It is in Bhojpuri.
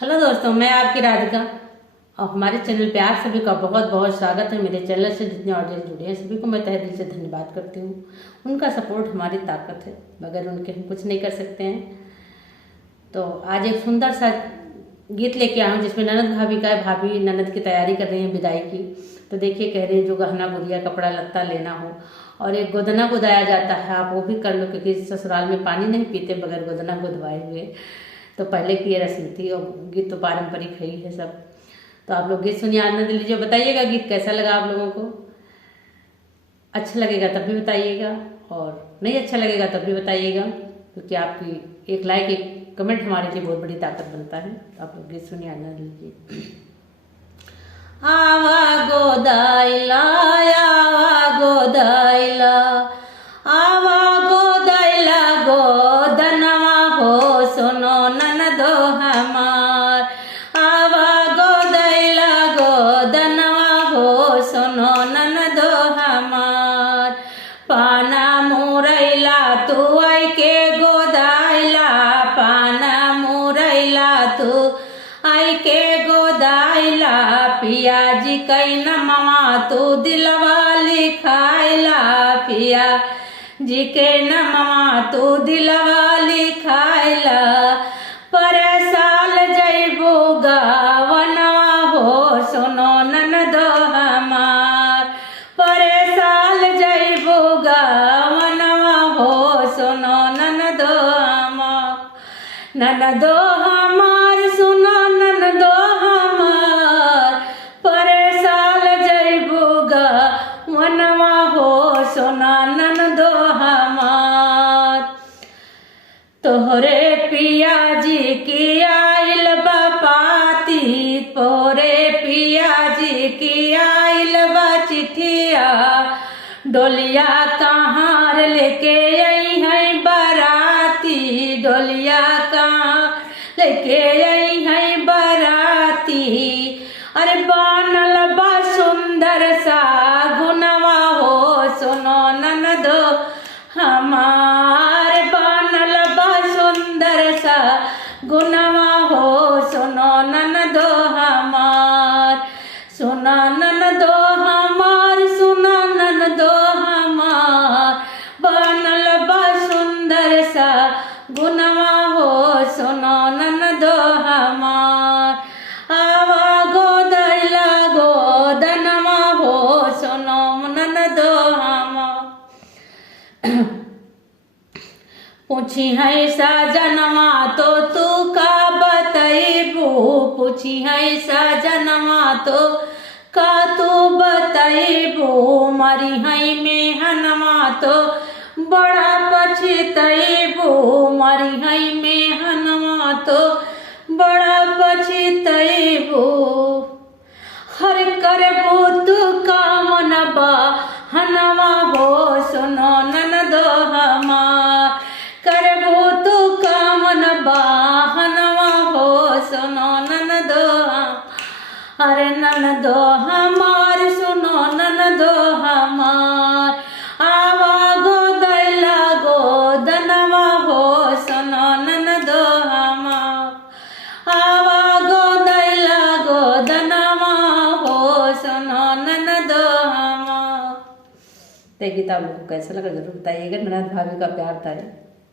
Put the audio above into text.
हेलो दोस्तों, मैं आपकी राधिका और हमारे चैनल पे आप सभी का बहुत बहुत स्वागत है। मेरे चैनल से जितने ऑडियंस जुड़े हैं सभी को मैं तहे दिल से धन्यवाद करती हूँ। उनका सपोर्ट हमारी ताकत है, बगैर उनके हम कुछ नहीं कर सकते हैं। तो आज एक सुंदर सा गीत लेके आया हूँ जिसमें ननद भाभी का है। भाभी ननद की तैयारी कर रही है विदाई की। तो देखिए, कह रहे हैं जो गहना गुड़िया कपड़ा लत्ता लेना हो और एक गोदना गुदाया जाता है, आप वो भी कर लो, क्योंकि ससुराल में पानी नहीं पीते बगैर गोदना गुदवाए हुए। तो पहले की ये रस्म थी और गीत तो पारंपरिक है ही है सब। तो आप लोग गीत सुनिए, आनंद लीजिए। बताइएगा गीत कैसा लगा आप लोगों को। अच्छा लगेगा तब भी बताइएगा और नहीं अच्छा लगेगा तब भी बताइएगा, क्योंकि आपकी एक लाइक एक कमेंट हमारे लिए बहुत बड़ी ताकत बनता है। तो आप लोग गीत सुनिए, आनंद लीजिए। आवा गोदाइला आवा गोदाइला आवा गोदाइला गोदनवा हो सुनो ननदो हमार। आवा गोदाइला गोदनवा हो सुनो ननदो हमार। पाना मुरैला तू आई के गोदाइला, पाना मुरैला तू आई के गोदाइला। पिया जी कई नमवा तू दिलवा लिखाइला, पिया जी के नमवा तू दिलवा लिखाइला। पर साल जैबू गावनवा हो सुनो ननदो हमार। पर साल जैबू गावनवा हो सुनो ननदो हमार। ननदो हमार सुनो ननदो हमार। पर साल जैबू गावनवा हो सुनो ननदो हमार। तोहरे पिया जी की आइल बापाती, तोहरे पिया जी की आइल बा चिठिया। डोलिया कहाँ लेके आई है बाराती, डोलिया कहाँ लेके आई है बाराती। अरे बनल बा सुंदर सा गुनवा हो सुनो ननदो हमार। बनल बा सुंदर सा गुनवा हो सुनो ननदो हमार। सुनो ननदो हमार, सुनो ननदो हमार। बनल बा सुंदर सा गुनवा हो सुनो ननदो हमार। आवा गोदैला गोदनवा हो सुनो ननदो हमार। पूछी है सजनवा तो तू का बतैबू, पूछी है सजनवा तो का तू बतैबू। मरी है मेहनवा तो बड़ा पछतैबू, मरी है मेहनवा तो बड़ा पछतैबू। हर करबू तू कामन बा हनवा हो सुनो ननदो हमार। करबू तू कामन बा हनवा हो सुनो ननदो हमार। अरे ननदो हमार सुनो ननदो हमार। आवा गोदैला गोदनवा हो सुनो ननदो हमार। आवा गोदैला गोदनवा हो सुनो ननदो हमार। तो गीत आप लोगों को कैसा लगा जरूर बताइएगा। ननद भाभी का प्यार था।